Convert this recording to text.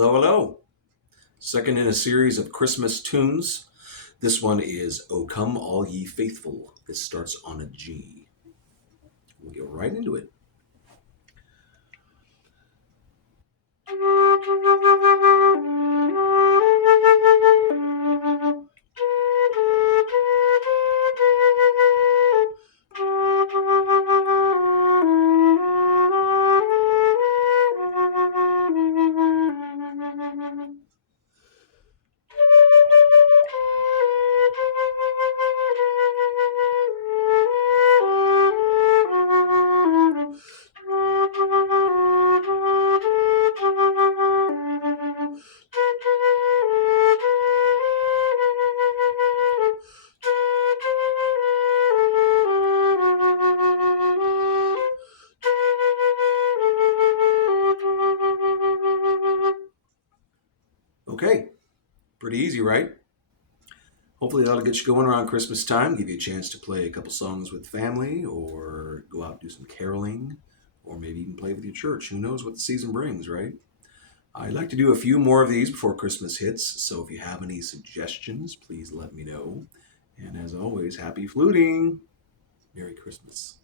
Hello, hello. Second in a series of Christmas tunes. This one is O Come All Ye Faithful. This starts on a G. We'll get right into it. Okay, pretty easy, right? Hopefully that'll get you going around Christmas time, give you a chance to play a couple songs with family, or go out and do some caroling, or maybe even play with your church. Who knows what the season brings, right? I'd like to do a few more of these before Christmas hits, so if you have any suggestions, please let me know. And as always, happy fluting! Merry Christmas.